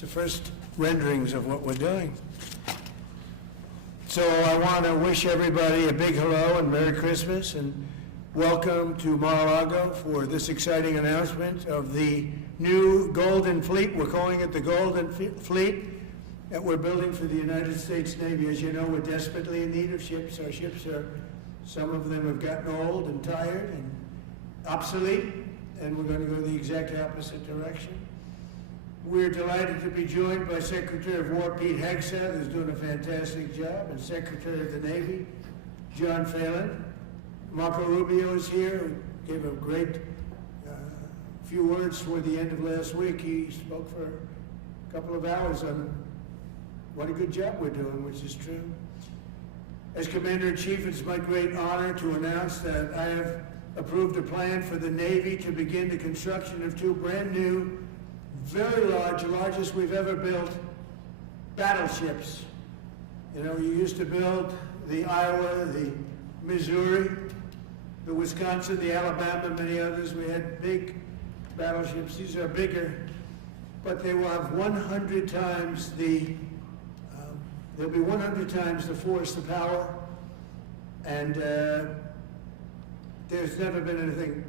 It's the first renderings of what we're doing. So I want to wish everybody a big hello and Merry Christmas and welcome to Mar-a-Lago for this exciting announcement of the new Golden Fleet. We're calling it the Golden Fleet that we're building for the United States Navy. As you know, we're desperately in need of ships. Our ships some of them have gotten old and tired and obsolete, and we're going to go the exact opposite direction. We're delighted to be joined by Secretary of War Pete Hegseth, who's doing a fantastic job, and Secretary of the Navy John Phelan. Marco Rubio is here, who gave a great few words toward the end of last week. He spoke for a couple of hours on what a good job we're doing, which is true. As Commander-in-Chief, it's my great honor to announce that I have approved a plan for the Navy to begin the construction of two brand new, very large, largest we've ever built, battleships. You know, you used to build the Iowa, the Missouri, the Wisconsin, the Alabama, many others. We had big battleships. These are bigger, but they will have 100 times they'll be 100 times the force, the power, and there's never been anything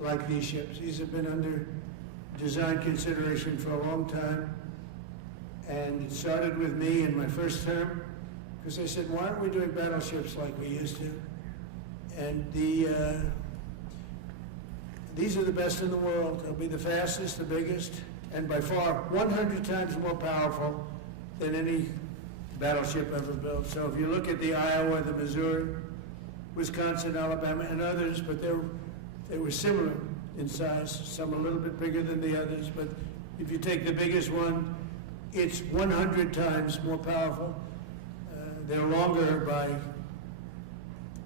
like these ships. These have been under design consideration for a long time, and it started with me in my first term, because I said, why aren't we doing battleships like we used to? And these are the best in the world. They'll be the fastest, the biggest, and by far 100 times more powerful than any battleship ever built. So if you look at the Iowa, the Missouri, Wisconsin, Alabama, and others, but they were similar in size, some a little bit bigger than the others, but if you take the biggest one, it's 100 times more powerful. They're longer by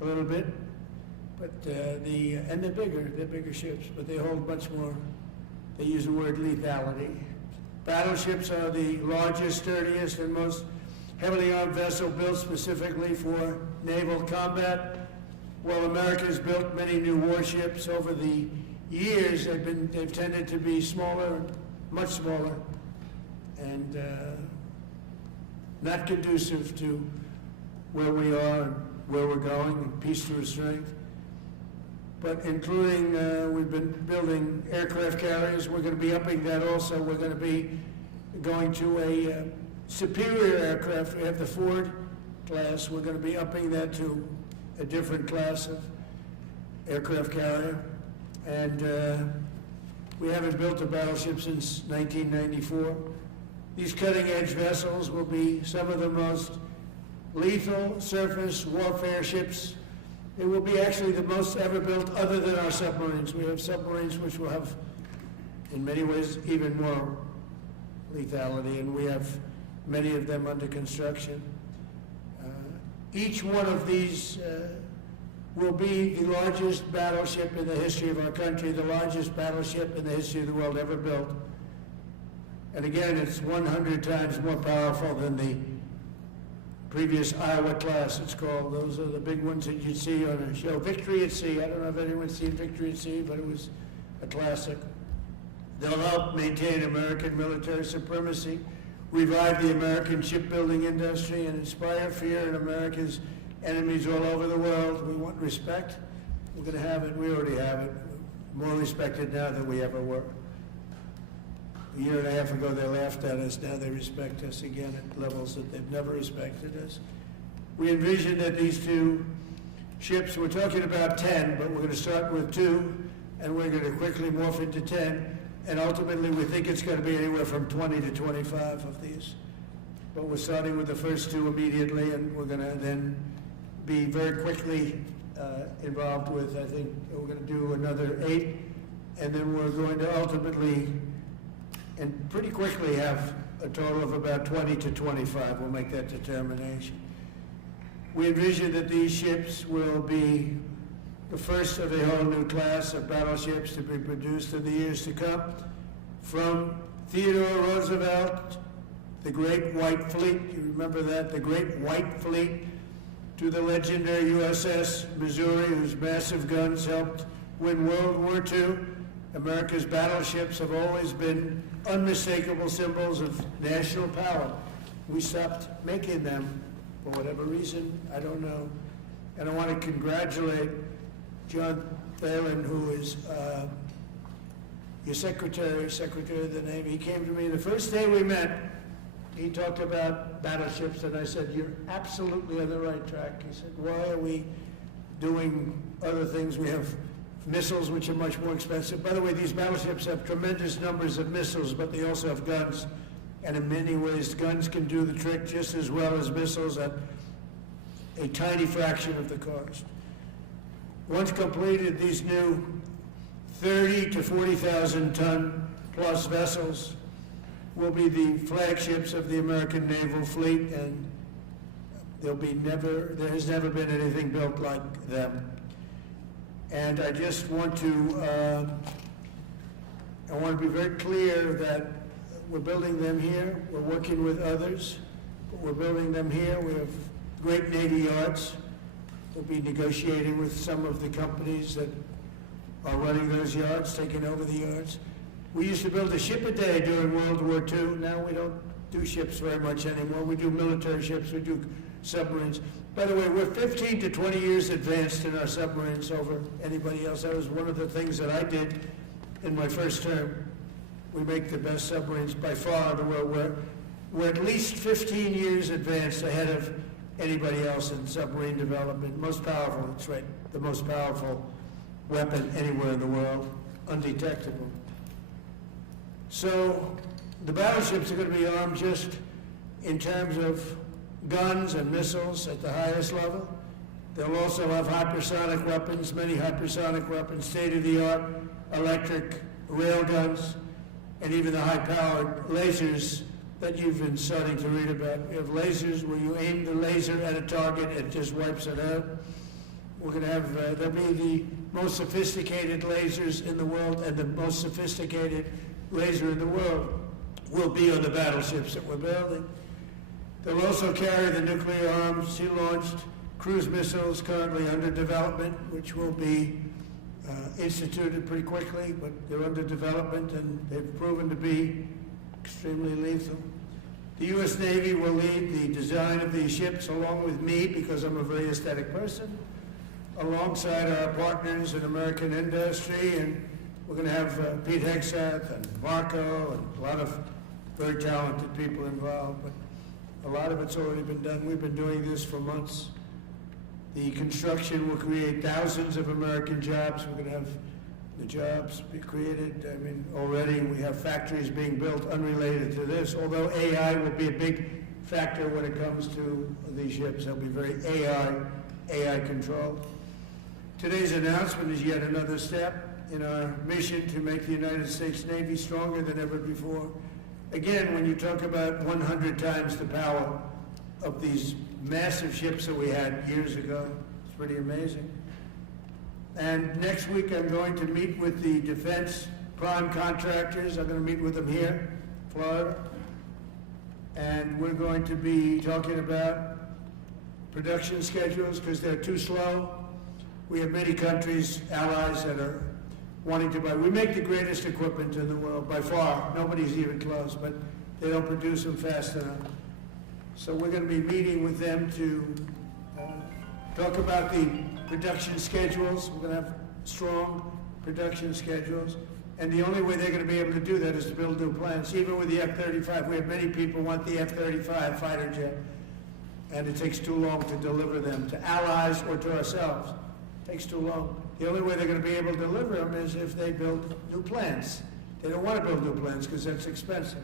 a little bit, but and they're bigger ships, but they hold much more. They use the word lethality. Battleships are the largest, sturdiest, and most heavily armed vessel built specifically for naval combat. Well, America's built many new warships over the years. They've tended to be smaller, much smaller, and not conducive to where we are and where we're going, and peace through strength. But including, we've been building aircraft carriers. We're going to be upping that also. We're going to be going to a superior aircraft. We have the Ford class. We're going to be upping that to a different class of aircraft carrier. And we haven't built a battleship since 1994. These cutting-edge vessels will be some of the most lethal surface warfare ships. It will be actually the most ever built other than our submarines. We have submarines which will have, in many ways, even more lethality, and we have many of them under construction. Each one of these will be the largest battleship in the history of our country, the largest battleship in the history of the world ever built. And again, it's 100 times more powerful than the previous Iowa class, it's called. Those are the big ones that you'd see on a show. Victory at Sea. I don't know if anyone's seen Victory at Sea, but it was a classic. They'll help maintain American military supremacy, revive the American shipbuilding industry, and inspire fear in America's enemies all over the world. We want respect. We're going to have it. We already have it. More respected now than we ever were. A year and a half ago, they laughed at us. Now they respect us again at levels that they've never respected us. We envision that these two ships, we're talking about 10, but we're going to start with 2, and we're going to quickly morph into 10, and ultimately we think it's going to be anywhere from 20 to 25 of these. But we're starting with the first 2 immediately, and we're going to then be very quickly involved with, I think, we're going to do another 8, and then we're going to ultimately and pretty quickly have a total of about 20 to 25. We'll make that determination. We envision that these ships will be the first of a whole new class of battleships to be produced in the years to come. From Theodore Roosevelt, the Great White Fleet, you remember that, the Great White Fleet, to the legendary USS Missouri, whose massive guns helped win World War II, America's battleships have always been unmistakable symbols of national power. We stopped making them for whatever reason, I don't know. And I want to congratulate John Phelan, who is your secretary of the Navy. He came to me the first day we met. He talked about battleships, and I said, "You're absolutely on the right track." He said, "Why are we doing other things? We have missiles, which are much more expensive." By the way, these battleships have tremendous numbers of missiles, but they also have guns. And in many ways, guns can do the trick just as well as missiles at a tiny fraction of the cost. Once completed, these new 30 to 40,000 ton plus vessels will be the flagships of the American naval fleet, and there has never been anything built like them. And I just want to, be very clear that we're building them here. We're working with others, but we're building them here. We have great Navy yards. We'll be negotiating with some of the companies that are running those yards, taking over the yards. We used to build a ship a day during World War II. Now we don't do ships very much anymore. We do military ships, we do submarines. By the way, we're 15 to 20 years advanced in our submarines over anybody else. That was one of the things that I did in my first term. We make the best submarines by far in the world. We're at least 15 years advanced ahead of anybody else in submarine development. Most powerful, that's right, the most powerful weapon anywhere in the world, undetectable. So the battleships are going to be armed just in terms of guns and missiles at the highest level. They'll also have hypersonic weapons, many hypersonic weapons, state-of-the-art electric rail guns, and even the high-powered lasers that you've been starting to read about. We have lasers where you aim the laser at a target, it just wipes it out. We're going to have, there'll be the most sophisticated lasers in the world, and the most sophisticated laser in the world will be on the battleships that we're building. They'll also carry the nuclear arms, sea-launched cruise missiles currently under development, which will be instituted pretty quickly, but they're under development and they've proven to be extremely lethal. The U.S. Navy will lead the design of these ships along with me, because I'm a very aesthetic person, alongside our partners in American industry, and we're going to have Pete Hegseth and Marco and a lot of very talented people involved, but a lot of it's already been done. We've been doing this for months. The construction will create thousands of American jobs. We're going to have the jobs be created. I mean, already we have factories being built unrelated to this, although AI will be a big factor when it comes to these ships. They'll be very AI controlled. Today's announcement is yet another step in our mission to make the United States Navy stronger than ever before. Again, when you talk about 100 times the power of these massive ships that we had years ago, it's pretty amazing. And next week I'm going to meet with the defense prime contractors. I'm going to meet with them here, Florida. And we're going to be talking about production schedules because they're too slow. We have many countries, allies, that are wanting to buy. We make the greatest equipment in the world by far. Nobody's even close, but they don't produce them fast enough. So we're going to be meeting with them to talk about the production schedules. We're going to have strong production schedules. And the only way they're going to be able to do that is to build new plants. Even with the F-35, we have many people want the F-35 fighter jet. And it takes too long to deliver them to allies or to ourselves. It takes too long. The only way they're going to be able to deliver them is if they build new plants. They don't want to build new plants because that's expensive.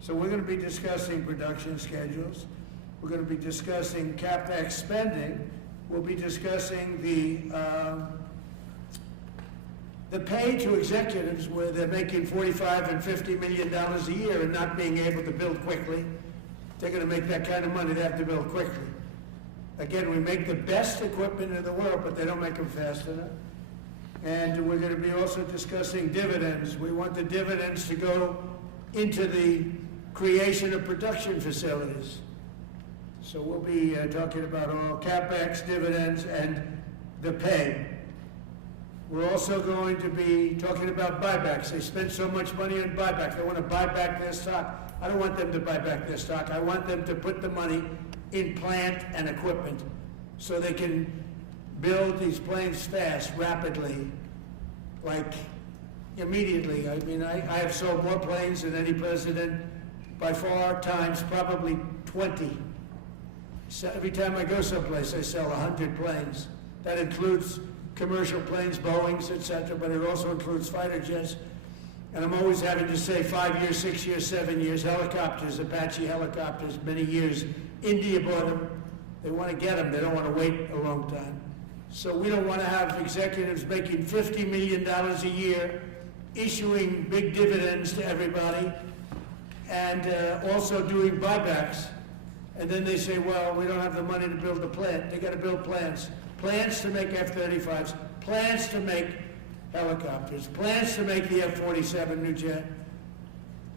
So we're going to be discussing production schedules. We're going to be discussing CapEx spending. We'll be discussing the pay to executives where they're making $45 and $50 million a year and not being able to build quickly. They're going to make that kind of money. They have to build quickly. Again, we make the best equipment in the world, but they don't make them fast enough. And we're going to be also discussing dividends. We want the dividends to go into the creation of production facilities. So we'll be talking about all CapEx, dividends, and the pay. We're also going to be talking about buybacks. They spend so much money on buybacks. They want to buy back their stock. I don't want them to buy back their stock. I want them to put the money in plant and equipment so they can build these planes fast, rapidly, like immediately. I mean, I have sold more planes than any president by far, times probably 20. So every time I go someplace, I sell 100 planes. That includes commercial planes, Boeings, etc., but it also includes fighter jets. And I'm always having to say 5 years, 6 years, 7 years, helicopters, Apache helicopters, many years. India bought them. They want to get them. They don't want to wait a long time. So we don't want to have executives making $50 million a year, issuing big dividends to everybody, and also doing buybacks. And then they say, well, we don't have the money to build the plant. They got to build plants. Plans to make F-35s, plans to make helicopters, plans to make the F-47 new jet.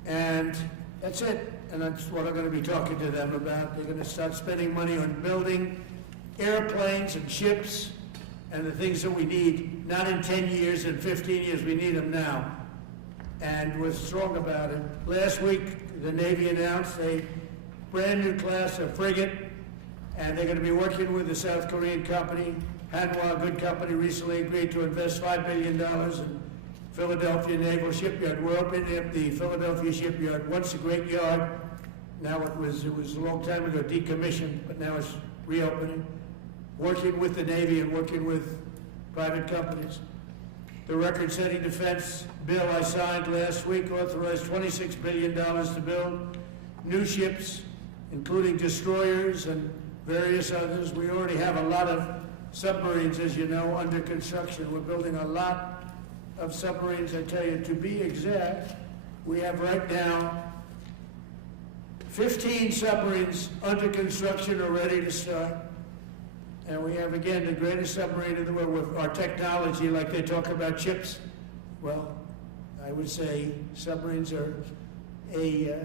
And that's it. And that's what I'm going to be talking to them about. They're going to start spending money on building airplanes and ships and the things that we need, not in 10 years and 15 years. We need them now. And we're strong about it. Last week, the Navy announced a brand new class of frigate, and they're going to be working with the South Korean company. Hanwha, a good company, recently agreed to invest $5 billion in Philadelphia Naval Shipyard. We're opening up the Philadelphia Shipyard. Once a great yard. Now it was a long time ago decommissioned, but now it's reopening. Working with the Navy and working with private companies. The record-setting defense bill I signed last week authorized $26 billion to build new ships, including destroyers and various others. We already have a lot of submarines, as you know, under construction. We're building a lot of submarines. I tell you, to be exact, we have right now 15 submarines under construction or ready to start. And we have, again, the greatest submarine in the world with our technology, like they talk about chips. Well, I would say submarines are a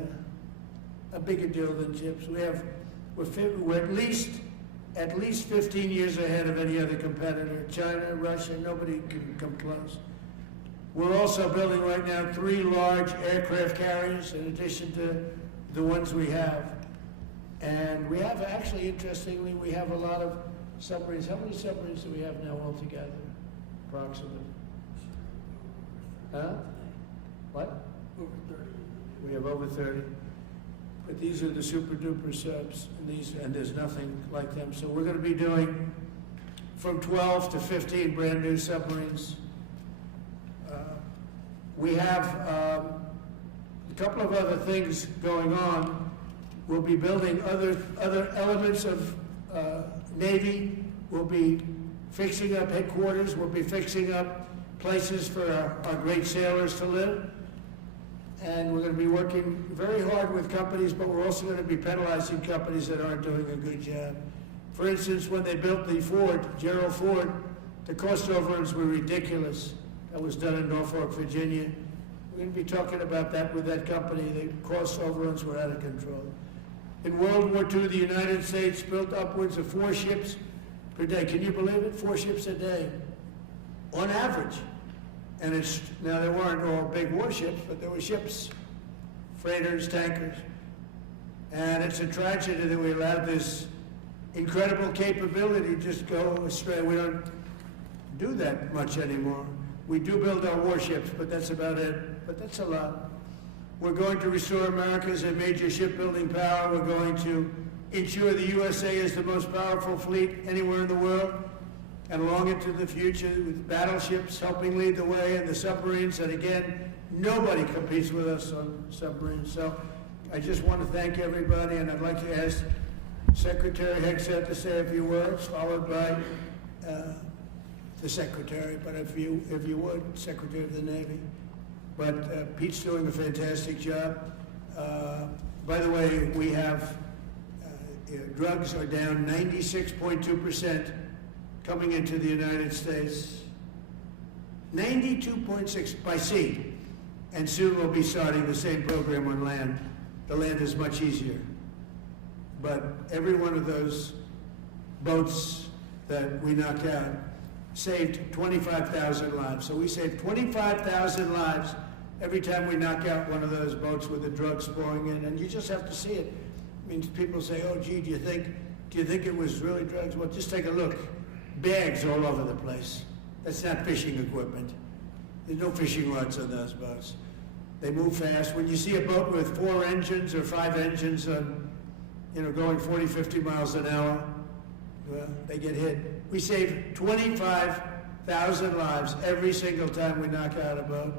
bigger deal than chips. We're at least 15 years ahead of any other competitor. China, Russia, nobody can come close. We're also building right now 3 large aircraft carriers in addition to the ones we have. And we have, actually, interestingly, we have a lot of submarines. How many submarines do we have now altogether, approximately? Huh? What? Over 30. We have over 30. But these are the super duper subs, and there's nothing like them. So we're going to be doing from 12 to 15 brand new submarines. We have a couple of other things going on. We'll be building other elements of Navy. We'll be fixing up headquarters. We'll be fixing up places for our great sailors to live. And we're going to be working very hard with companies, but we're also going to be penalizing companies that aren't doing a good job. For instance, when they built the Ford, Gerald Ford, the cost overruns were ridiculous. That was done in Norfolk, Virginia. We're going to be talking about that with that company. The cost overruns were out of control. In World War II, the United States built upwards of 4 ships per day. Can you believe it? 4 ships a day, on average. And now they weren't all big warships, but there were ships, freighters, tankers. And it's a tragedy that we allowed this incredible capability just go astray. We don't do that much anymore. We do build our warships, but that's about it. But that's a lot. We're going to restore America as a major shipbuilding power. We're going to ensure the USA is the most powerful fleet anywhere in the world, and long into the future with battleships helping lead the way and the submarines. And again, nobody competes with us on submarines. So I just want to thank everybody, and I'd like to ask Secretary Hegseth to say a few words, followed by the Secretary, but if you would, Secretary of the Navy. But Pete's doing a fantastic job. By the way, we have drugs are down 96.2% coming into the United States. 92.6 by sea. And soon we'll be starting the same program on land. The land is much easier. But every one of those boats that we knocked out saved 25,000 lives. So we save 25,000 lives every time we knock out one of those boats with the drugs pouring in, and you just have to see it. I mean, people say, "Oh, gee, do you think it was really drugs?" Well, just take a look. Bags all over the place. That's not fishing equipment. There's no fishing rods on those boats. They move fast. When you see a boat with 4 engines or 5 engines on, going 40, 50 miles an hour, well, they get hit. We save 25,000 lives every single time we knock out a boat.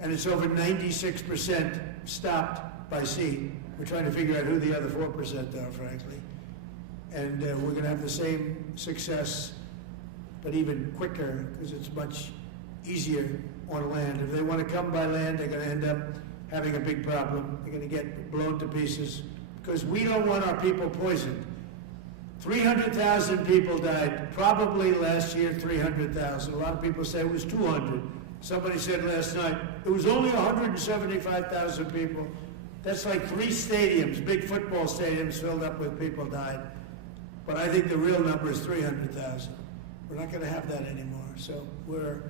And it's over 96% stopped by sea. We're trying to figure out who the other 4% are, frankly. And we're going to have the same success, but even quicker, because it's much easier on land. If they want to come by land, they're going to end up having a big problem. They're going to get blown to pieces, because we don't want our people poisoned. 300,000 people died, probably last year 300,000. A lot of people say it was 200. Somebody said last night, it was only 175,000 people. That's like 3 stadiums, big football stadiums filled up with people died. But I think the real number is 300,000. We're not going to have that anymore. So we're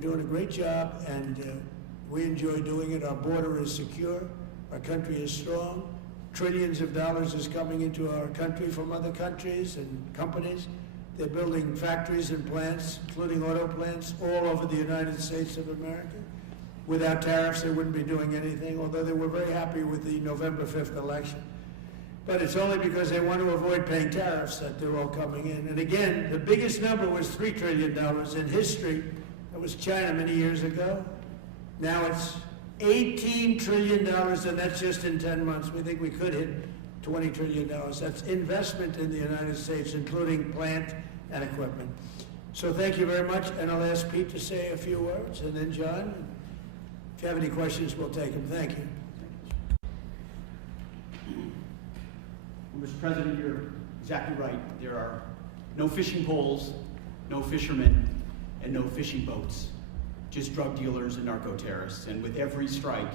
doing a great job, and we enjoy doing it. Our border is secure. Our country is strong. Trillions of dollars is coming into our country from other countries and companies. They're building factories and plants, including auto plants, all over the United States of America. Without tariffs, they wouldn't be doing anything, although they were very happy with the November 5th election. But it's only because they want to avoid paying tariffs that they're all coming in. And again, the biggest number was $3 trillion in history. That was China many years ago. Now it's $18 trillion, and that's just in 10 months. We think we could hit $20 trillion. That's investment in the United States, including plant and equipment. So thank you very much, and I'll ask Pete to say a few words, and then John. If you have any questions, we'll take them. Thank you. Well, Mr. President, you're exactly right. There are no fishing poles, no fishermen, and no fishing boats. Just drug dealers and narco-terrorists. And with every strike,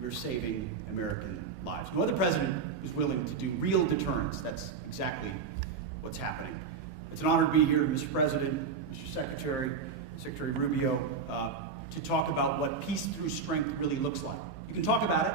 we're saving American lives. No other president was willing to do real deterrence. That's exactly what's happening. It's an honor to be here, Mr. President, Mr. Secretary, Secretary Rubio, to talk about what peace through strength really looks like. You can talk about it,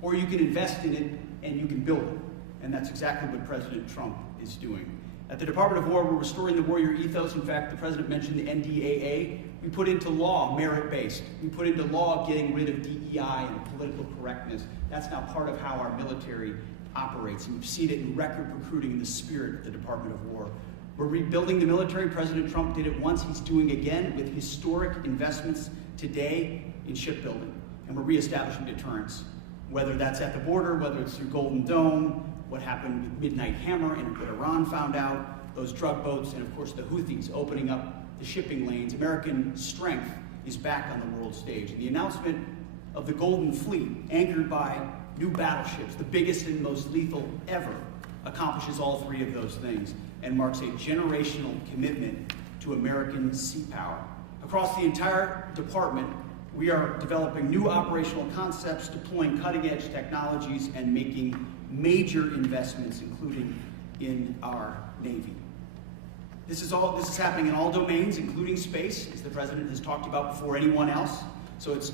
or you can invest in it, and you can build it. And that's exactly what President Trump is doing. At the Department of War, we're restoring the warrior ethos. In fact, the President mentioned the NDAA. We put into law merit-based. We put into law getting rid of DEI and political correctness. That's now part of how our military operates. And we've seen it in record recruiting in the spirit of the Department of War. We're rebuilding the military. President Trump did it once. He's doing again with historic investments today in shipbuilding. And we're reestablishing deterrence, whether that's at the border, whether it's through Golden Dome, what happened with Midnight Hammer and what Iran found out, those drug boats, and of course the Houthis opening up the shipping lanes. American strength is back on the world stage. And the announcement of the Golden Fleet, anchored by new battleships, the biggest and most lethal ever, accomplishes all 3 of those things and marks a generational commitment to American sea power. Across the entire department, we are developing new operational concepts, deploying cutting-edge technologies, and making major investments, including in our Navy. This is happening in all domains, including space, as the President has talked about before anyone else. So it's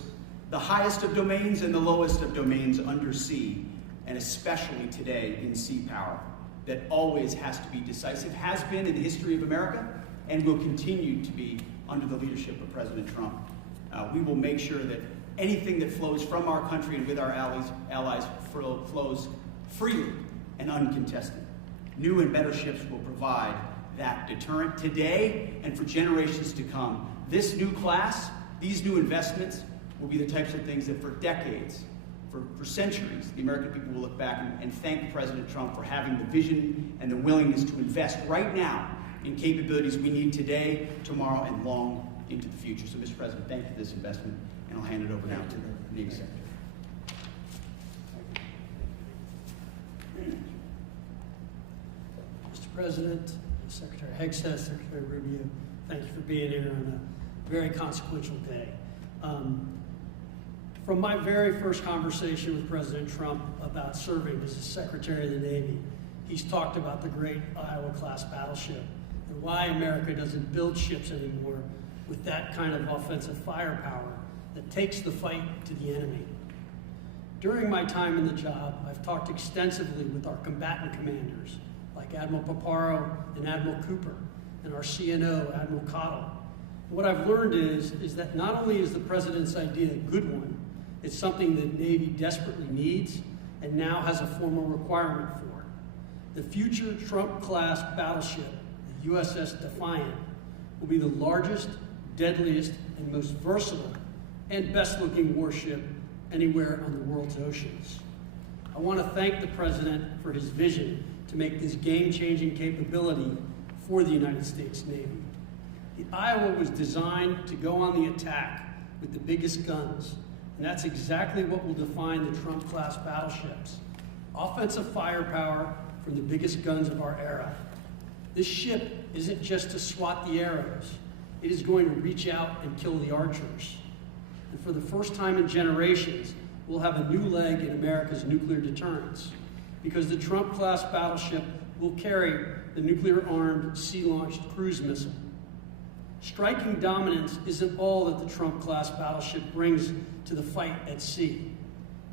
the highest of domains and the lowest of domains under sea, and especially today in sea power, that always has to be decisive, has been in the history of America, and will continue to be under the leadership of President Trump. We will make sure that anything that flows from our country and with our allies flows freely and uncontested. New and better ships will provide that deterrent today and for generations to come. This new class, these new investments, will be the types of things that for decades, for centuries, the American people will look back and thank President Trump for having the vision and the willingness to invest right now in capabilities we need today, tomorrow, and long into the future. So, Mr. President, thank you for this investment, and I'll hand it over now to the Navy Secretary. Mr. President, Secretary Hegseth, Secretary Rubio, thank you for being here on a very consequential day. From my very first conversation with President Trump about serving as the Secretary of the Navy, he's talked about the great Iowa-class battleship and why America doesn't build ships anymore with that kind of offensive firepower that takes the fight to the enemy. During my time in the job, I've talked extensively with our combatant commanders, like Admiral Paparo and Admiral Cooper, and our CNO, Admiral Cottle. What I've learned is that not only is the President's idea a good one, it's something that Navy desperately needs and now has a formal requirement for. The future Trump-class battleship, the USS Defiant, will be the largest, deadliest, and most versatile and best-looking warship anywhere on the world's oceans. I want to thank the President for his vision to make this game-changing capability for the United States Navy. The Iowa was designed to go on the attack with the biggest guns, and that's exactly what will define the Trump-class battleships. Offensive firepower from the biggest guns of our era. This ship isn't just to swat the arrows. It is going to reach out and kill the archers. And for the first time in generations, we'll have a new leg in America's nuclear deterrence, because the Trump-class battleship will carry the nuclear-armed sea-launched cruise missile. Striking dominance isn't all that the Trump-class battleship brings to the fight at sea.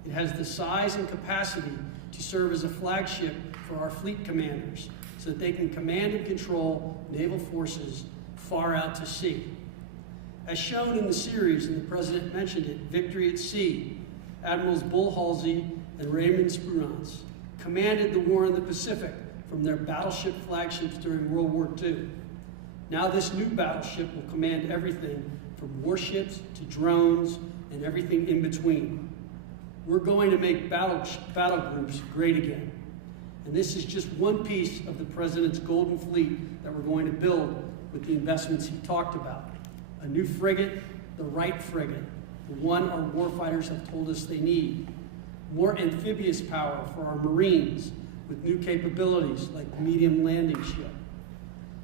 It has the size and capacity to serve as a flagship for our fleet commanders so that they can command and control naval forces far out to sea. As shown in the series, and the President mentioned it, Victory at Sea, Admirals Bull Halsey and Raymond Spruance commanded the war in the Pacific from their battleship flagships during World War II. Now this new battleship will command everything from warships to drones and everything in between. We're going to make battle groups great again. And this is just one piece of the President's Golden Fleet that we're going to build with the investments he talked about. A new frigate, the right frigate, the one our warfighters have told us they need. More amphibious power for our Marines with new capabilities like the medium landing ship.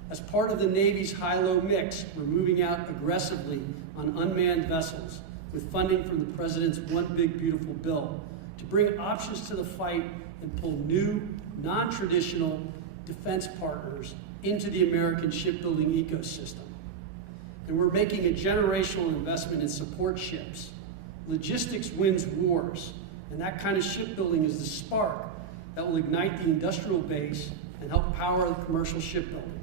As part of the Navy's high-low mix, we're moving out aggressively on unmanned vessels with funding from the President's One Big Beautiful Bill to bring options to the fight and pull new, non-traditional defense partners into the American shipbuilding ecosystem. And we're making a generational investment in support ships. Logistics wins wars, and that kind of shipbuilding is the spark that will ignite the industrial base and help power the commercial shipbuilding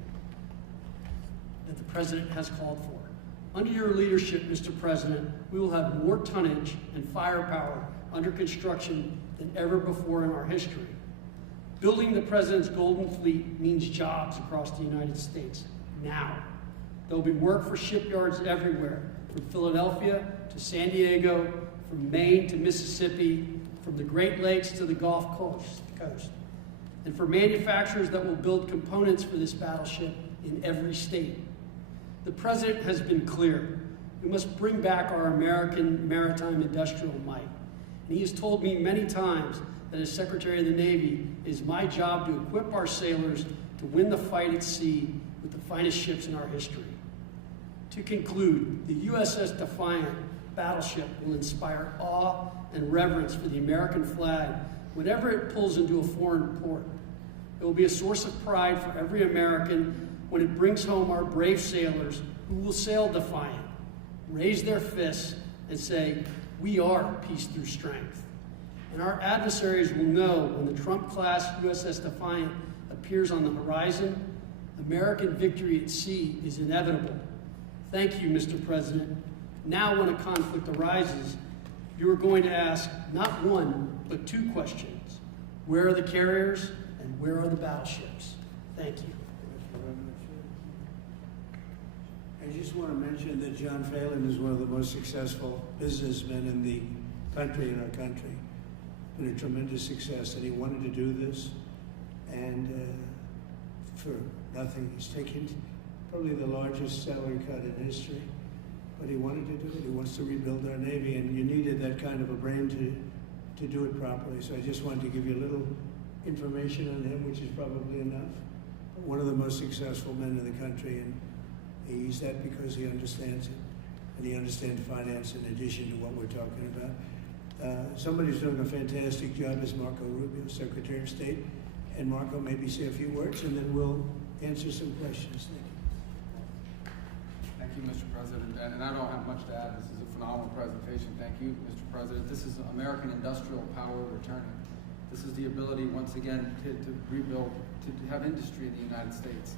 that the President has called for. Under your leadership, Mr. President, we will have more tonnage and firepower under construction than ever before in our history. Building the President's Golden Fleet means jobs across the United States, now. There'll be work for shipyards everywhere, from Philadelphia to San Diego, from Maine to Mississippi, from the Great Lakes to the Gulf Coast. And for manufacturers that will build components for this battleship in every state. The President has been clear. We must bring back our American maritime industrial might. And he has told me many times that as Secretary of the Navy, it is my job to equip our sailors to win the fight at sea with the finest ships in our history. To conclude, the USS Defiant battleship will inspire awe and reverence for the American flag whenever it pulls into a foreign port. It will be a source of pride for every American when it brings home our brave sailors who will sail defiant, raise their fists, and say, "We are peace through strength." And our adversaries will know when the Trump-class USS Defiant appears on the horizon, American victory at sea is inevitable. Thank you, Mr. President. Now when a conflict arises, you are going to ask not one, but two questions. Where are the carriers and where are the battleships? Thank you. I just want to mention that John Phelan is one of the most successful businessmen in the country, in our country. Been a tremendous success, and he wanted to do this, and for nothing. He's taken probably the largest salary cut in history, but he wanted to do it. He wants to rebuild our Navy, and you needed that kind of a brain to do it properly. So I just wanted to give you a little information on him, which is probably enough. But one of the most successful men in the country, and he's that because he understands it, and he understands finance in addition to what we're talking about. Somebody's doing a fantastic job is Marco Rubio, Secretary of State, and Marco maybe say a few words, and then we'll answer some questions. Thank you. Thank you, Mr. President. And I don't have much to add. This is a phenomenal presentation. Thank you, Mr. President. This is American industrial power returning. This is the ability, once again, to rebuild, to have industry in the United States.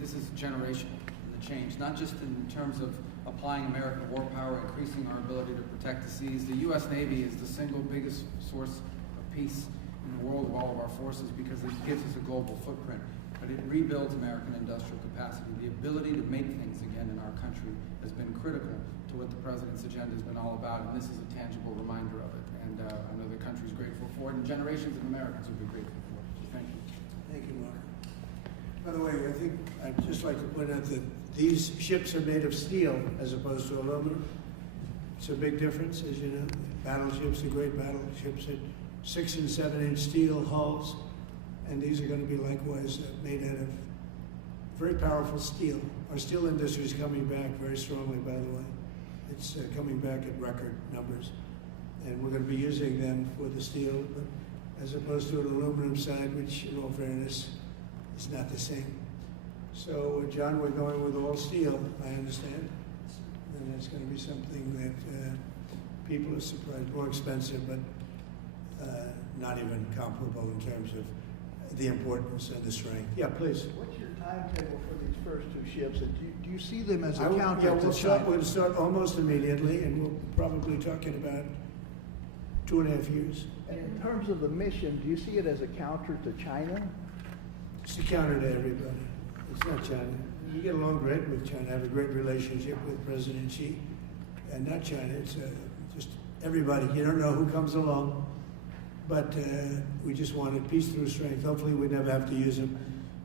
This is generational, the change, not just in terms of applying American war power, increasing our ability to protect the seas. The U.S. Navy is the single biggest source of peace in the world of all of our forces because it gives us a global footprint. But it rebuilds American industrial capacity. The ability to make things again in our country has been critical to what the President's agenda has been all about, and this is a tangible reminder of it. And I know the country's grateful for it, and generations of Americans will be grateful for it. So thank you. Thank you, Mark. By the way, I think I'd just like to point out that these ships are made of steel as opposed to aluminum. It's a big difference, as you know. Battleships, the great battleships, had 6- and 7-inch steel hulls, and these are going to be likewise made out of very powerful steel. Our steel industry is coming back very strongly, by the way. It's coming back at record numbers, and we're going to be using them for the steel, but as opposed to an aluminum side, which, in all fairness, is not the same. So, John, we're going with all steel, I understand, and that's going to be something that people are surprised, more expensive, but not even comparable in terms of the importance and the strength. Yeah, please. What's your timetable for these first two ships, and do you see them as a Yeah, counter to China? we'll start almost immediately, and we'll probably talking about 2.5 years. And in terms of the mission, do you see it as a counter to China? It's a counter to everybody. It's not China. We get along great with China. I have a great relationship with President Xi, and not China. It's just everybody. You don't know who comes along, but we just wanted peace through strength. Hopefully, we never have to use them,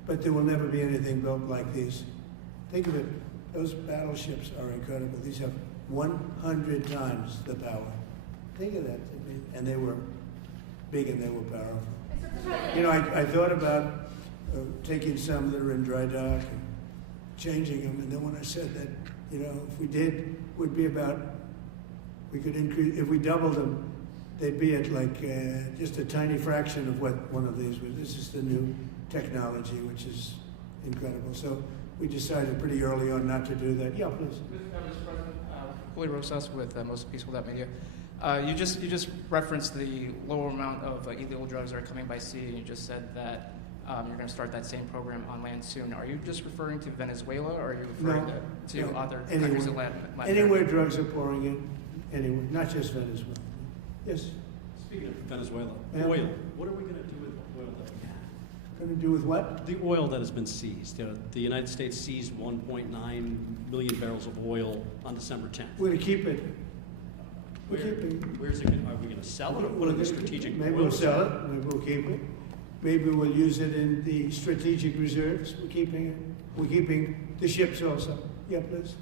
but there will never be anything built like these. Think of it. Those battleships are incredible. These have 100 times the power. Think of that. And they were big and they were powerful. You know, I thought about taking some that are in dry dock and changing them, and then when I said that, you know, if we did, would be about, we could increase, if we doubled them, they'd be at like just a tiny fraction of what one of these was. This is the new technology, which is incredible. So we decided pretty early on not to do that. Yeah, please. Mr. President, Julio Rosas with Most Peaceful Media. You just referenced the lower amount of illegal drugs that are coming by sea, and you just said that you're going to start that same program on land soon. Are you just referring to Venezuela, or are you referring to other countries in Latin America? Anywhere drugs are pouring in, anywhere, not just Venezuela. Yes? Speaking of Venezuela, Yeah. oil. What are we going to do with the oil that we have? Going to do with what? The oil that has been seized. The United States seized 1.9 million barrels of oil on December 10th. We're going to keep it. We're Where, keeping. where's it? Are we going to sell it, or what are the strategic? Maybe we'll sell it. Maybe we'll keep it. Maybe we'll use it in the strategic reserves. We're keeping it. We're keeping the ships also. Yeah, please.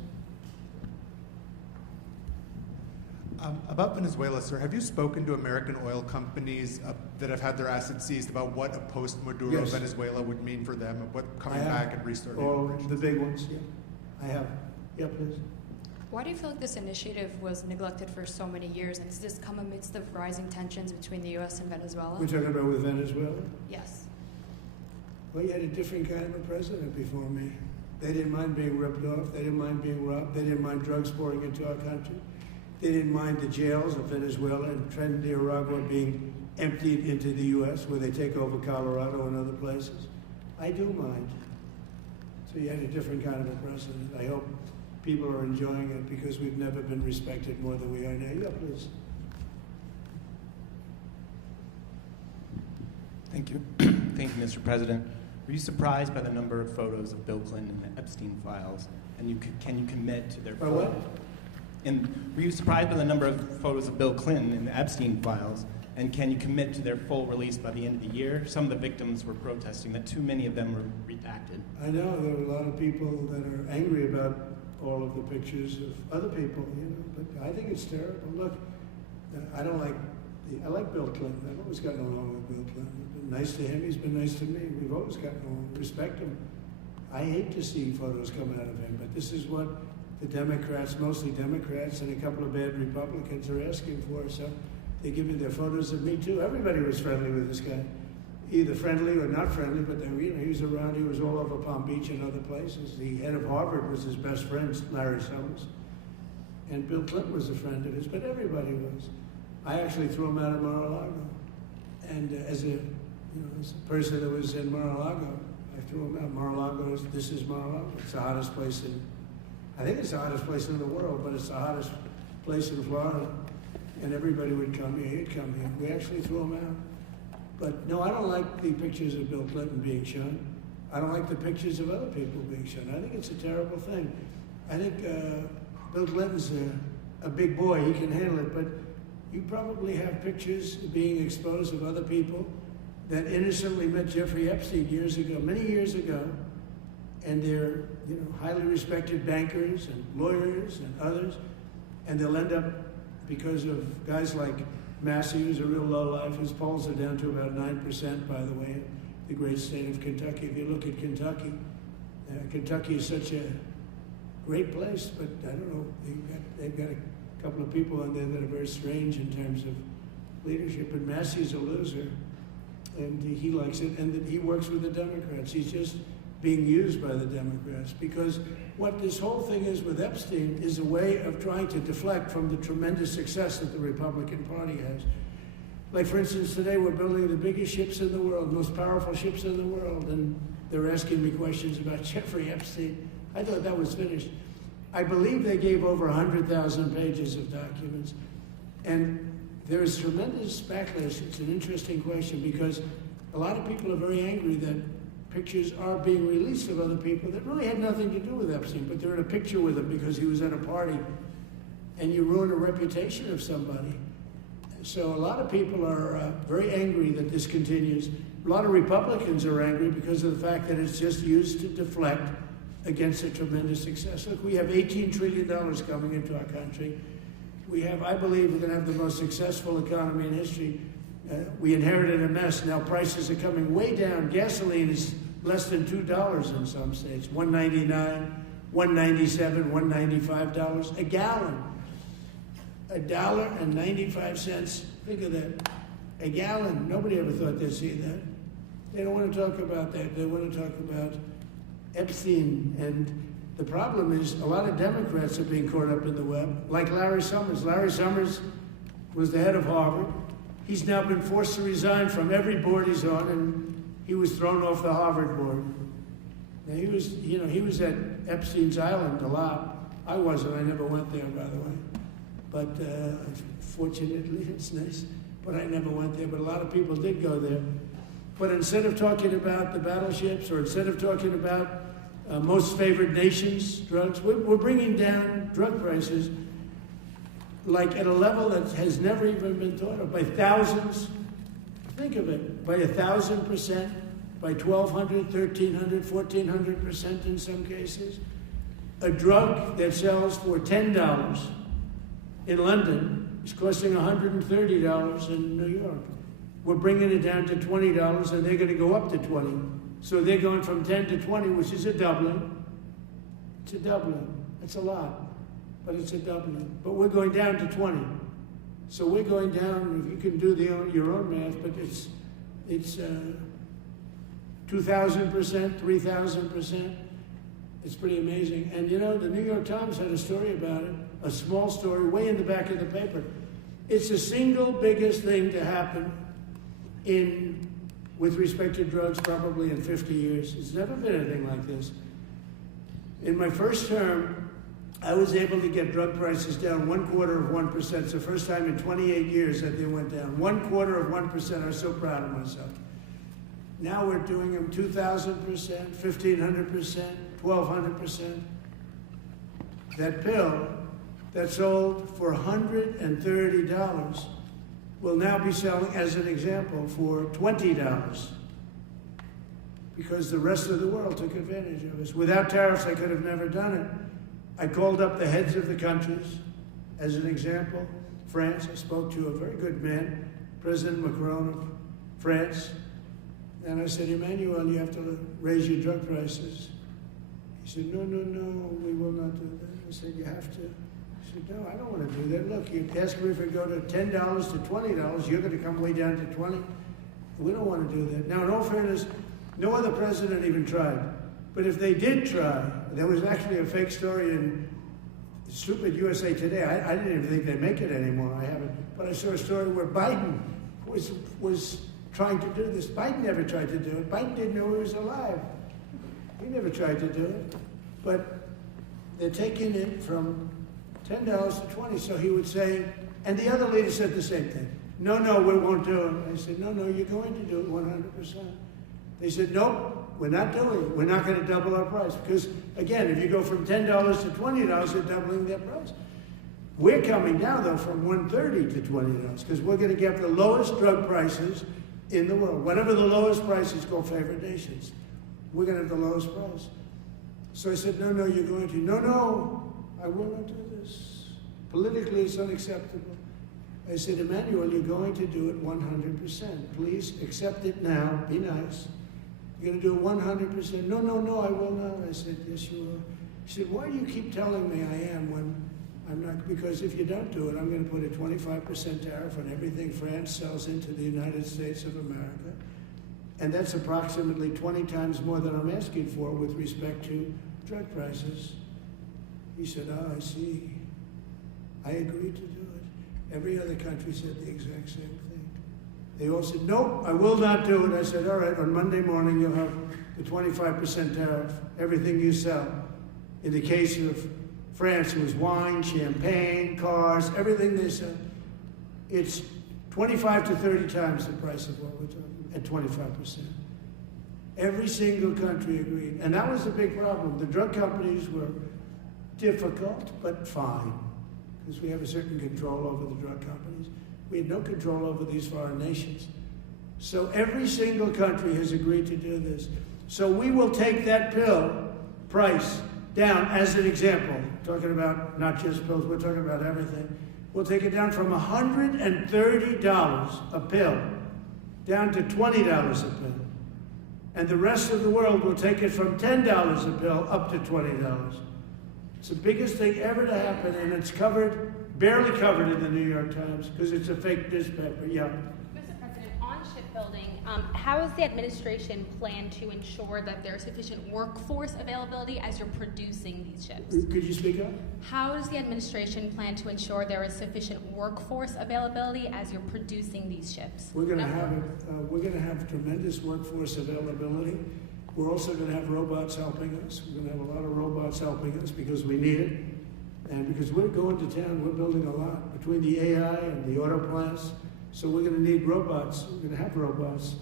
About Venezuela, sir, have you spoken to American oil companies that have had their assets seized about what a post-Maduro Yes. Venezuela would mean for them, of what coming I have. back and restarting All operations? the big ones. Yeah, I have. Yeah, please. Why do you feel like this initiative was neglected for so many years, and does this come amidst the rising tensions between the U.S. and Venezuela? We're talking about with Venezuela. Yes. Well, you had a different kind of a president before me. They didn't mind being ripped off. They didn't mind being robbed. They didn't mind drugs pouring into our country. They didn't mind the jails of Venezuela and Nicaragua being emptied into the U.S., where they take over Colorado and other places. I do mind. So you had a different kind of a president. I hope people are enjoying it because we've never been respected more than we are now. Yeah, please. Thank you. Thank you, Mr. President. Were you surprised by the number of photos of Bill Clinton in the Epstein files? And can you commit to their By what? And were you surprised by the number of photos of Bill Clinton in the Epstein files? And can you commit to their full release by the end of the year? Some of the victims were protesting that too many of them were redacted. I know there are a lot of people that are angry about all of the pictures of other people, you know, but I think it's terrible. Look, I like Bill Clinton. I've always gotten along with Bill Clinton. I've been nice to him. He's been nice to me. We've always gotten along. Respect him. I hate to see photos come out of him, but this is what the Democrats, mostly Democrats, and a couple of bad Republicans are asking for. So they give me their photos of me too. Everybody was friendly with this guy. either friendly or not friendly, but they, you know, he was around. He was all over Palm Beach and other places. The head of Harvard was his best friend, Larry Summers, and Bill Clinton was a friend of his. But everybody was. I actually threw him out of Mar-a-Lago, and as a person that was in Mar-a-Lago, I threw him out. Mar-a-Lago. This is Mar-a-Lago. It's the hottest place in. I think it's the hottest place in the world, but it's the hottest place in Florida. And everybody would come here. He'd come here. We actually threw him out. But no, I don't like the pictures of Bill Clinton being shown. I don't like the pictures of other people being shown. I think it's a terrible thing. I think Bill Clinton's a big boy. He can handle it. But you probably have pictures being exposed of other people that innocently met Jeffrey Epstein years ago, many years ago, and they're highly respected bankers and lawyers and others, and they'll end up, because of guys like Massey, who's a real lowlife, whose polls are down to about 9%, by the way, the great state of Kentucky. If you look at Kentucky, Kentucky is such a great place, but I don't know, they've got a couple of people on there that are very strange in terms of leadership, but Massey's a loser, and he likes it, and he works with the Democrats. He's just being used by the Democrats, because what this whole thing is with Epstein is a way of trying to deflect from the tremendous success that the Republican Party has. Like, for instance, today we're building the biggest ships in the world, most powerful ships in the world, and they're asking me questions about Jeffrey Epstein. I thought that was finished. I believe they gave over 100,000 pages of documents, and there is tremendous backlash. It's an interesting question, because a lot of people are very angry that pictures are being released of other people that really had nothing to do with Epstein, but they're in a picture with him because he was at a party, and you ruin a reputation of somebody. So a lot of people are very angry that this continues. A lot of Republicans are angry because of the fact that it's just used to deflect against a tremendous success. Look, we have $18 trillion coming into our country. We have, I believe, we're going to have the most successful economy in history. We inherited a mess. Now prices are coming way down. Gasoline is less than $2 in some states. $1.99, $1.97, $1.95 a gallon. $1.95. Think of that. A gallon. Nobody ever thought they'd see that. They don't want to talk about that. They want to talk about Epstein. And the problem is a lot of Democrats are being caught up in the web, like Larry Summers. Larry Summers was the head of Harvard. He's now been forced to resign from every board he's on, and he was thrown off the Harvard board. Now he was at Epstein's Island a lot. I wasn't. I never went there, by the way. But fortunately, it's nice. But I never went there. But a lot of people did go there. But instead of talking about the battleships, or instead of talking about most favored nations drugs, we're bringing down drug prices like at a level that has never even been thought of, by thousands. Think of it, by 1,000%, by 1,200, 1,300, 1,400% in some cases. A drug that sells for $10 in London is costing $130 in New York. We're bringing it down to $20, and they're going to go up to 20. So they're going from 10 to 20, which is a doubling. It's a doubling. That's a lot, but it's a doubling. But we're going down to 20. So we're going down, if you can do your own math, but it's 2,000%, 3,000%. It's pretty amazing. And the New York Times had a story about it, a small story, way in the back of the paper. It's the single biggest thing to happen with respect to drugs probably in 50 years. It's never been anything like this. In my first term, I was able to get drug prices down 1/4%. It's the first time in 28 years that they went down. 1/4%. I'm so proud of myself. Now we're doing them 2,000%, 1,500%, 1,200%. That pill that sold for $130 will now be selling, as an example, for $20, because the rest of the world took advantage of us. Without tariffs, I could have never done it. I called up the heads of the countries, as an example. France, I spoke to a very good man, President Macron of France, and I said, Emmanuel, you have to raise your drug prices. He said, no, we will not do that. I said, you have to. I said, no, I don't want to do that. Look, you ask me if we go to $10 to $20, you're going to come way down to 20. We don't want to do that. Now, in all fairness, no other president even tried. But if they did try, there was actually a fake story in stupid USA Today. I didn't even think they'd make it anymore. I haven't. But I saw a story where Biden was trying to do this. Biden never tried to do it. Biden didn't know he was alive. He never tried to do it. But they're taking it from $10 to $20. So he would say, and the other leader said the same thing. No, we won't do it. I said, no, you're going to do it 100%. They said, nope, we're not doing it. We're not going to double our price. Because, again, if you go from $10 to $20, they're doubling their price. We're coming down, though, from $130 to $20, because we're going to get the lowest drug prices in the world. Whatever the lowest price is called favored nations. We're going to have the lowest price. So I said, no, you're going to. No, I will not do this. Politically, it's unacceptable. I said, Emmanuel, you're going to do it 100%. Please accept it now. Be nice. You're going to do it 100%. No, I will not. I said, yes, you will. He said, why do you keep telling me I am when I'm not? Because if you don't do it, I'm going to put a 25% tariff on everything France sells into the United States of America. And that's approximately 20 times more than I'm asking for with respect to drug prices. He said, I see. I agreed to do it. Every other country said the exact same thing. They all said, nope, I will not do it. I said, all right, on Monday morning you'll have the 25% tariff, everything you sell. In the case of France, it was wine, champagne, cars, everything they sell. It's 25 to 30 times the price of what we're talking, at 25%. Every single country agreed. And that was the big problem. The drug companies were difficult, but fine. Because we have a certain control over the drug companies. We had no control over these foreign nations. So every single country has agreed to do this. So we will take that pill price down as an example. Talking about not just pills, we're talking about everything. We'll take it down from $130 a pill down to $20 a pill. And the rest of the world will take it from $10 a pill up to $20. It's the biggest thing ever to happen, and it's barely covered in the New York Times because it's a fake newspaper. Yeah. Mr. President, on shipbuilding, how is the administration plan to ensure that there's sufficient workforce availability as you're producing these ships? Could you speak up? How does the administration plan to ensure there is sufficient workforce availability as you're producing these ships? We're going to have tremendous workforce availability. We're also going to have robots helping us. We're going to have a lot of robots helping us because we need it. And because we're going to town, we're building a lot between the AI and the auto plants. So we're going to need robots. We're going to have robots,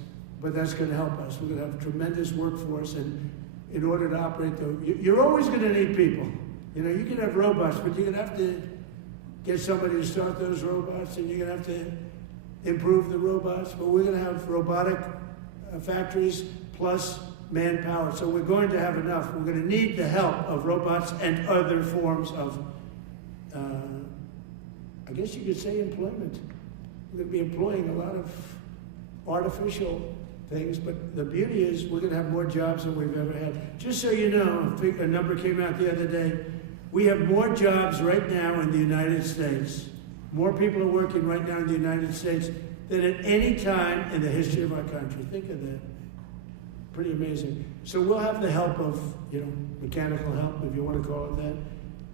but that's going to help us. We're going to have a tremendous workforce. And in order to operate, you're always going to need people. You know, you can have robots, but you're going to have to get somebody to start those robots, and you're going to have to improve the robots. But we're going to have robotic factories plus manpower. So we're going to have enough. We're going to need the help of robots and other forms of, I guess you could say, employment. We're going to be employing a lot of artificial things, but the beauty is we're going to have more jobs than we've ever had. Just so you know, a number came out the other day. We have more jobs right now in the United States. More people are working right now in the United States than at any time in the history of our country. Think of that. Pretty amazing. So we'll have the help of, mechanical help, if you want to call it that,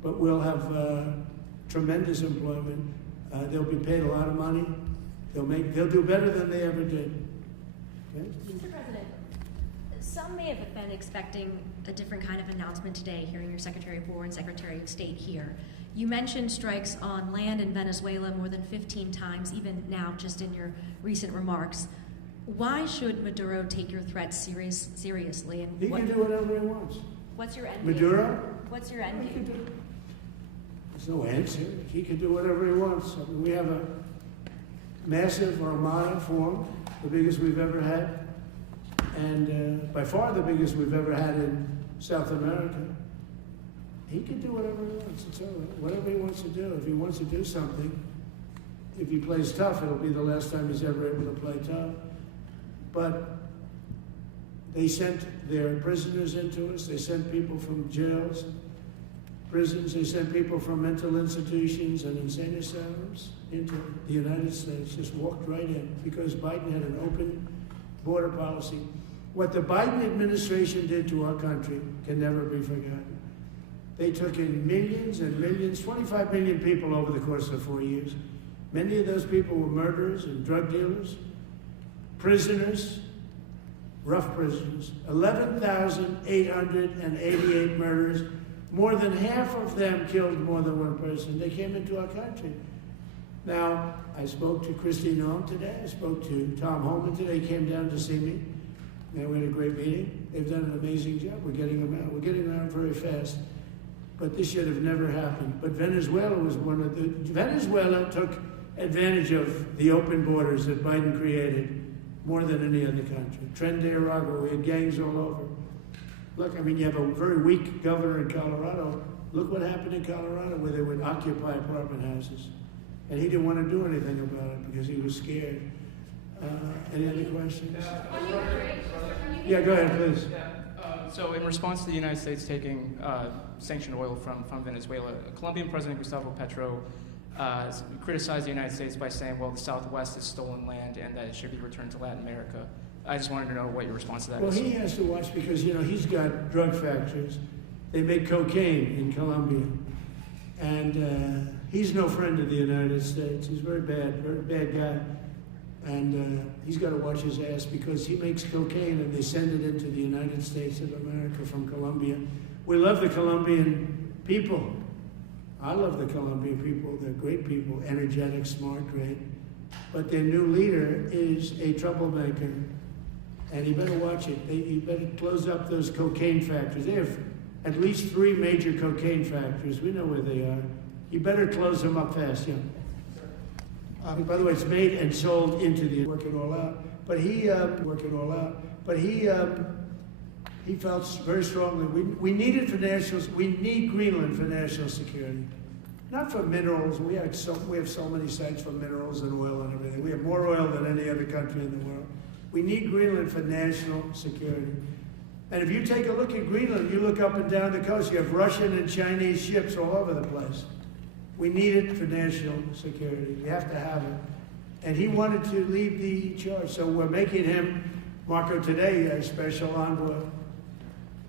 but we'll have tremendous employment. They'll be paid a lot of money. They'll do better than they ever did. Okay? Mr. President, some may have been expecting a different kind of announcement today, hearing your Secretary of War and Secretary of State here. You mentioned strikes on land in Venezuela more than 15 times, even now, just in your recent remarks. Why should Maduro take your threats seriously? And he can do whatever he wants. What's your end game? Maduro? What's your end game? There's no answer. He can do whatever he wants. I mean, we have a massive armada formed, the biggest we've ever had, and by far the biggest we've ever had in South America. He can do whatever he wants. It's all right. Whatever he wants to do. If he wants to do something, if he plays tough, it'll be the last time he's ever able to play tough. But they sent their prisoners into us. They sent people from jails, prisons. They sent people from mental institutions and insane asylums into the United States. Just walked right in because Biden had an open border policy. What the Biden administration did to our country can never be forgotten. They took in millions and millions, 25 million people over the course of 4 years. Many of those people were murderers and drug dealers, prisoners, rough prisoners. 11,888 murderers. More than half of them killed more than one person. They came into our country. Now, I spoke to Christy Noem today. I spoke to Tom Holman today. He came down to see me. And we had a great meeting. They've done an amazing job. We're getting them out. We're getting them out very fast. But this should have never happened. But Venezuela was Venezuela took advantage of the open borders that Biden created more than any other country. Tren de Aragua, we had gangs all over. Look, I mean, you have a very weak governor in Colorado. Look what happened in Colorado where they would occupy apartment houses. And he didn't want to do anything about it because he was scared. Any other questions? Yeah, go ahead, please. So in response to the United States taking sanctioned oil from Venezuela, Colombian President Gustavo Petro criticized the United States by saying, well, the Southwest is stolen land and that it should be returned to Latin America. I just wanted to know what your response to that is. Well, he has to watch because, you know, he's got drug factories. They make cocaine in Colombia. And he's no friend of the United States. He's very bad guy. And he's got to watch his ass because he makes cocaine and they send it into the United States of America from Colombia. We love the Colombian people. I love the Colombian people. They're great people, energetic, smart, great. But their new leader is a troublemaker. And he better watch it. He better close up those cocaine factories. They have at least 3 major cocaine factories. We know where they are. He better close them up fast, yeah. By the way, it's made and sold into the work it all out. But he felt very strongly we need it for we need Greenland for national security, not for minerals. We have so many sites for minerals and oil and everything. We have more oil than any other country in the world. We need Greenland for national security. And if you take a look at Greenland, you look up and down the coast, you have Russian and Chinese ships all over the place. We need it for national security. We have to have it. And he wanted to lead the charge. So we're making him, Marco, today, a special envoy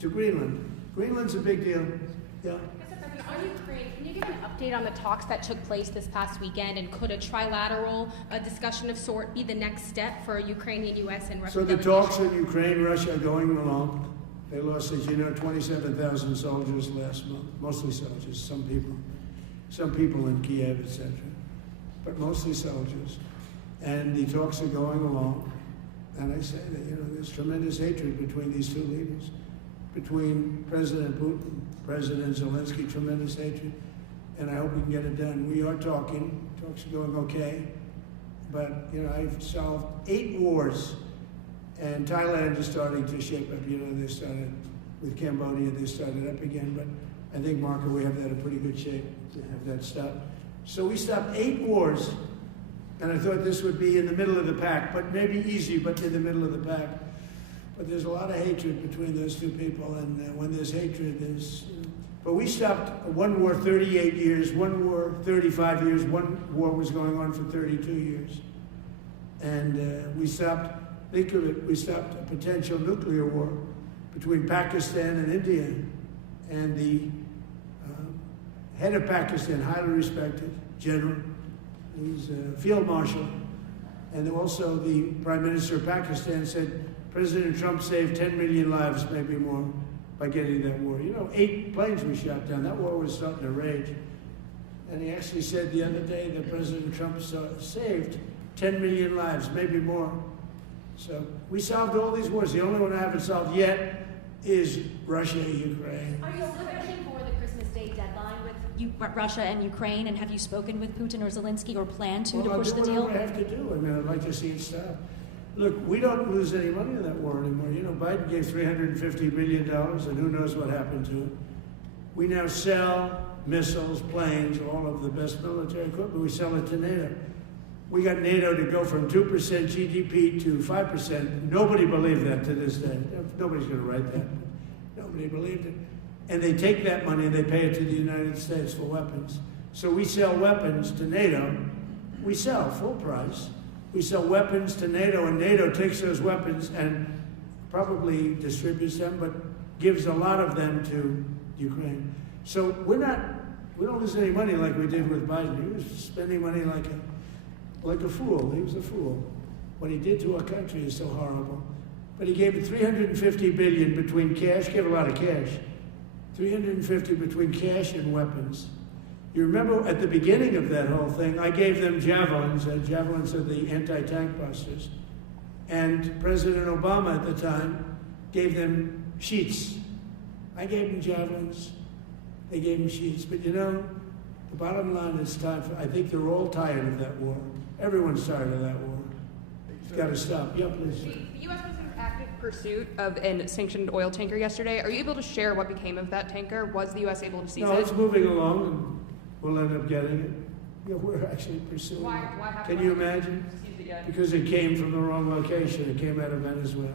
to Greenland. Greenland's a big deal. Yeah. Mr. President, on Ukraine, can you give an update on the talks that took place this past weekend? And could a trilateral discussion of sort be the next step for Ukrainian, U.S., and Russian So the talks in Ukraine, Russia are going along. They lost, as you know, 27,000 soldiers last month. Mostly soldiers, some people in Kiev, etc., but mostly soldiers. And the talks are going along. And I say that, you know, there's tremendous hatred between these two leaders, between President Putin, President Zelensky, tremendous hatred. And I hope we can get it done. We are talking. Talks are going okay. But, you know, I've solved 8 wars. And Thailand is starting to shape up. You know, they started with Cambodia, they started up again. But I think, Marco, we have that in pretty good shape to have that stopped. So we stopped 8 wars, and I thought this would be in the middle of the pack, but maybe easy, but in the middle of the pack. But there's a lot of hatred between those two people, and when there's hatred, there's... But we stopped one war 38 years, one war 35 years, one war was going on for 32 years. And we stopped, think of it, we stopped a potential nuclear war between Pakistan and India. And the head of Pakistan, highly respected general, he's a field marshal, and also the Prime Minister of Pakistan said President Trump saved 10 million lives, maybe more, by getting that war. You know, 8 planes we shot down. That war was starting to rage. And he actually said the other day that President Trump saved 10 million lives, maybe more. So we solved all these wars. The only one I haven't solved yet is Russia and Ukraine. Are you still pushing for the Christmas Day deadline with Russia and Ukraine? And have you spoken with Putin or Zelensky or plan to push the deal? I'll do whatever I have to do. I mean, I'd like to see it stop. Look, we don't lose any money in that war anymore. You know, Biden gave $350 billion, and who knows what happened to it. We now sell missiles, planes, all of the best military equipment. We sell it to NATO. We got NATO to go from 2% GDP to 5%. Nobody believed that to this day. Nobody's going to write that. Nobody believed it. And they take that money and they pay it to the United States for weapons. So we sell weapons to NATO. We sell full price. We sell weapons to NATO, and NATO takes those weapons and probably distributes them, but gives a lot of them to Ukraine. So we don't lose any money like we did with Biden. He was spending money like a fool. He was a fool. What he did to our country is so horrible. But he gave $350 billion between cash, gave a lot of cash, $350 between cash and weapons. You remember at the beginning of that whole thing, I gave them javelins. Javelins are the anti-tank busters. And President Obama at the time gave them sheets. I gave them javelins. They gave them sheets. But you know, the bottom line is time for, I think they're all tired of that war. Everyone's tired of that war. It's got to stop. Yeah, please. The U.S. was in active pursuit of a sanctioned oil tanker yesterday. Are you able to share what became of that tanker? Was the U.S. able to seize it? No, it's moving along, and we'll end up getting it. Yeah, we're actually pursuing it. Can you imagine? Because it came from the wrong location. It came out of Venezuela,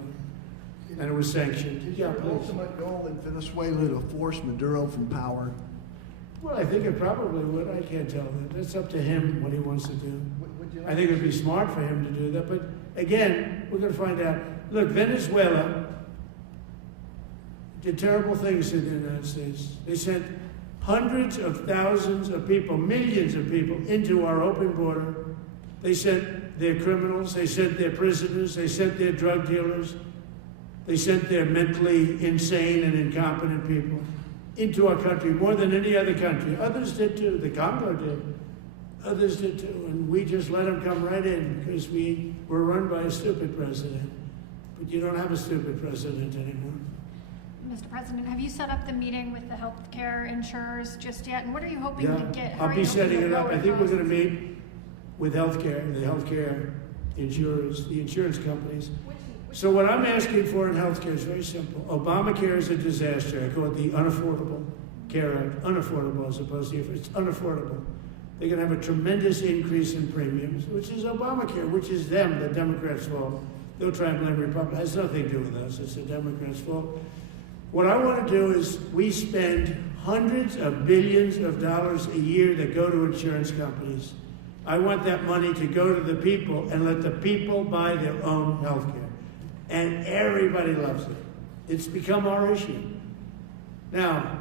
and it was sanctioned. Is Yeah, your please. ultimate goal in Venezuela to force Maduro from power? Well, I think it probably would. I can't tell that. That's up to him what he wants to do. Would you like I think it would be smart for him to do that. But again, we're going to find out. Look, Venezuela did terrible things to the United States. They sent hundreds of thousands of people, millions of people into our open border. They sent their criminals, they sent their prisoners, they sent their drug dealers, they sent their mentally insane and incompetent people into our country more than any other country. Others did too. The Congo did. Others did too. And we just let them come right in because we were run by a stupid president. But you don't have a stupid president anymore. Mr. President, have you set up the meeting with the healthcare insurers just yet? And what are you hoping to get? I'll be setting it up. I think we're going to meet with the healthcare insurers, the insurance companies. So what I'm asking for in healthcare is very simple. Obamacare is a disaster. I call it the Unaffordable Care Act. Unaffordable as opposed to, it's unaffordable. They're going to have a tremendous increase in premiums, which is Obamacare, which is them, the Democrats' fault. They'll try and blame Republicans. It has nothing to do with us. It's the Democrats' fault. What I want to do is we spend hundreds of billions of dollars a year that go to insurance companies. I want that money to go to the people and let the people buy their own health care. And everybody loves it. It's become our issue. Now,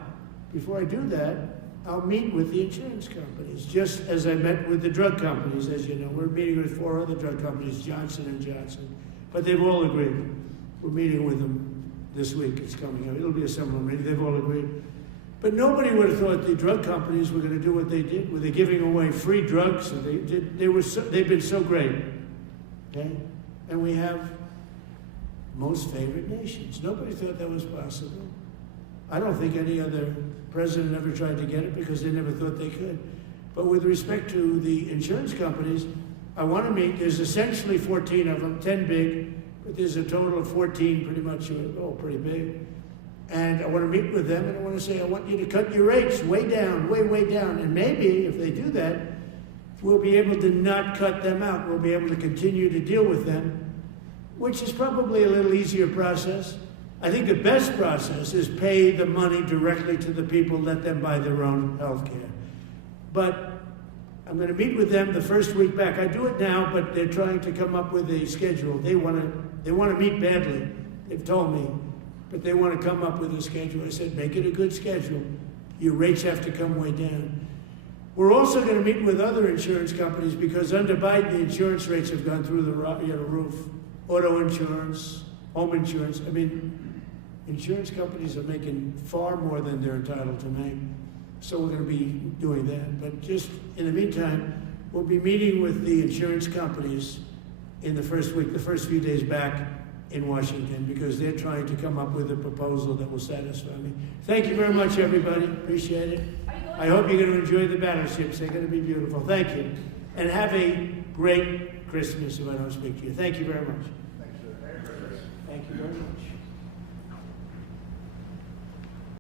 before I do that, I'll meet with the insurance companies, just as I met with the drug companies, as you know. We're meeting with 4 other drug companies, Johnson & Johnson. But they've all agreed. We're meeting with them this week. It's coming up. It'll be a similar meeting. They've all agreed. But nobody would have thought the drug companies were going to do what they did. Were they giving away free drugs? And they've been so great. Okay? And we have most favored nations. Nobody thought that was possible. I don't think any other president ever tried to get it because they never thought they could. But with respect to the insurance companies, I want to meet, there's essentially 14 of them, 10 big, but there's a total of 14 pretty much, pretty big. And I want to meet with them and I want to say, I want you to cut your rates way down, way down. And maybe if they do that, we'll be able to not cut them out. We'll be able to continue to deal with them, which is probably a little easier process. I think the best process is pay the money directly to the people, let them buy their own health care. But I'm going to meet with them the first week back. I do it now, but they're trying to come up with a schedule. They want to meet badly, they've told me, but they want to come up with a schedule. I said, make it a good schedule. Your rates have to come way down. We're also going to meet with other insurance companies because under Biden, the insurance rates have gone through the roof. Auto insurance, home insurance. I mean, insurance companies are making far more than they're entitled to make. So we're going to be doing that. But just in the meantime, we'll be meeting with the insurance companies in the first week, the first few days back in Washington, because they're trying to come up with a proposal that will satisfy me. Thank you very much, everybody. Appreciate it. I hope you're going to enjoy the battleships. They're going to be beautiful. Thank you. And have a great Christmas if I don't speak to you. Thank you very much. Thank you very much.